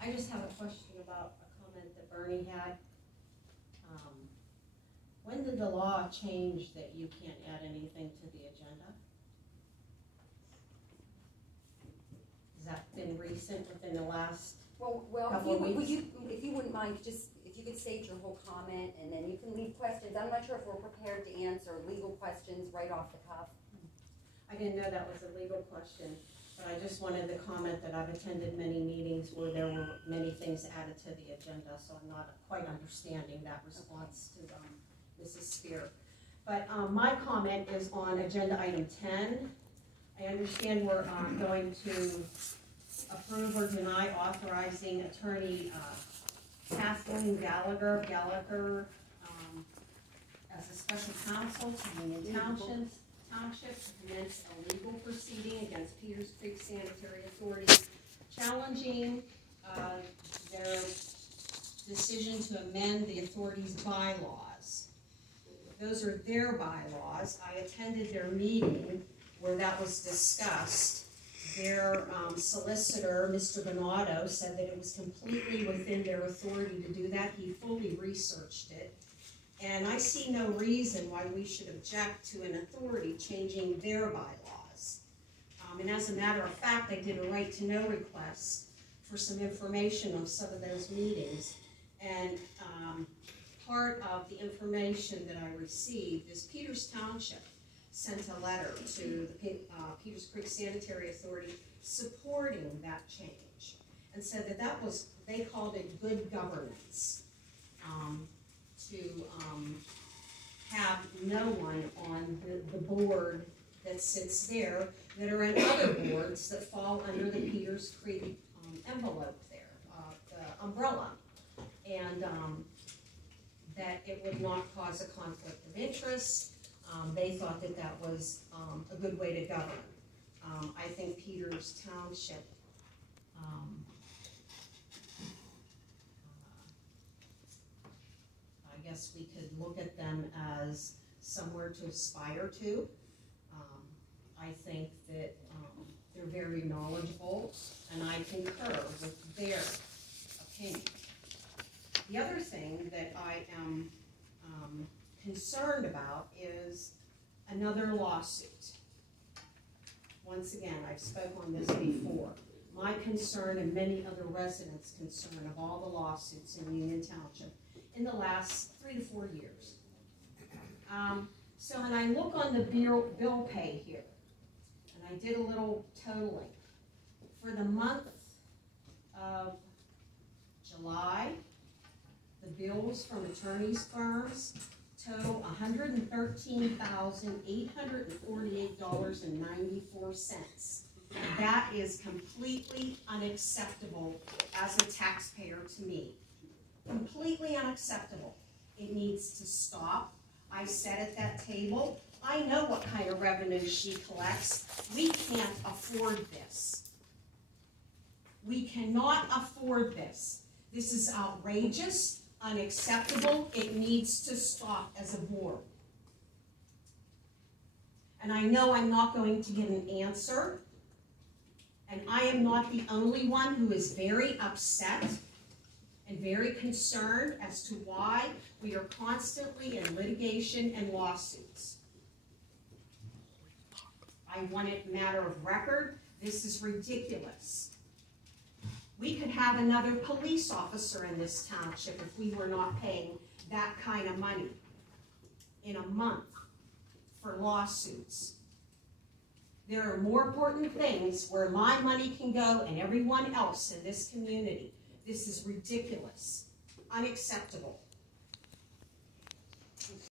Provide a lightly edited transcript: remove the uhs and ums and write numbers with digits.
I just have a question about a comment that Bernie had. When did the law change that you can't add anything to the agenda? Has that been recent, within the last couple of weeks? If you wouldn't mind, just if you could state your whole comment, and then you can leave questions. I'm not sure if we're prepared to answer legal questions right off the cuff. I didn't know that was a legal question, but I just wanted to comment that I've attended many meetings where there were many things added to the agenda, so I'm not quite understanding that response to Mrs. Spear. But my comment is on agenda item 10. I understand we're going to approve or deny authorizing attorney Kathleen Gallagher as a special counsel to Union Township to commence a legal proceeding against Peters Creek Sanitary Authority, challenging their decision to amend the authority's bylaws. Those are their bylaws. I attended their meeting where that was discussed. Their solicitor, Mr. Bonato, said that it was completely within their authority to do that. He fully researched it. And I see no reason why we should object to an authority changing their bylaws. And as a matter of fact, I did a right to know request for some information of some of those meetings. And part of the information that I received is Peters Township sent a letter to the Peters Creek Sanitary Authority supporting that change and said that that was, they called it good governance, to have no one on the board that sits there that are in other boards that fall under the Peters Creek envelope there, the umbrella, and that it would not cause a conflict of interest. They thought that that was a good way to govern. I think Peters Township I guess we could look at them as somewhere to aspire to. I think that they're very knowledgeable, and I concur with their opinion. The other thing that I am concerned about is another lawsuit. Once again, I've spoken on this before. My concern and many other residents' concern of all the lawsuits in Union Township in the last 3 to 4 years. So when I look on the bill pay here, and I did a little totaling, for the month of July, the bills from attorneys' firms total $113,848.94. That is completely unacceptable as a taxpayer to me. Completely unacceptable. It needs to stop. I sat at that table. I know what kind of revenue she collects. We can't afford this. We cannot afford this. This is outrageous, unacceptable. It needs to stop as a board. And I know I'm not going to get an answer. And I am not the only one who is very upset and very concerned as to why we are constantly in litigation and lawsuits. I want it matter of record. This is ridiculous. We could have another police officer in this township if we were not paying that kind of money in a month for lawsuits. There are more important things where my money can go and everyone else in this community. This is ridiculous, unacceptable.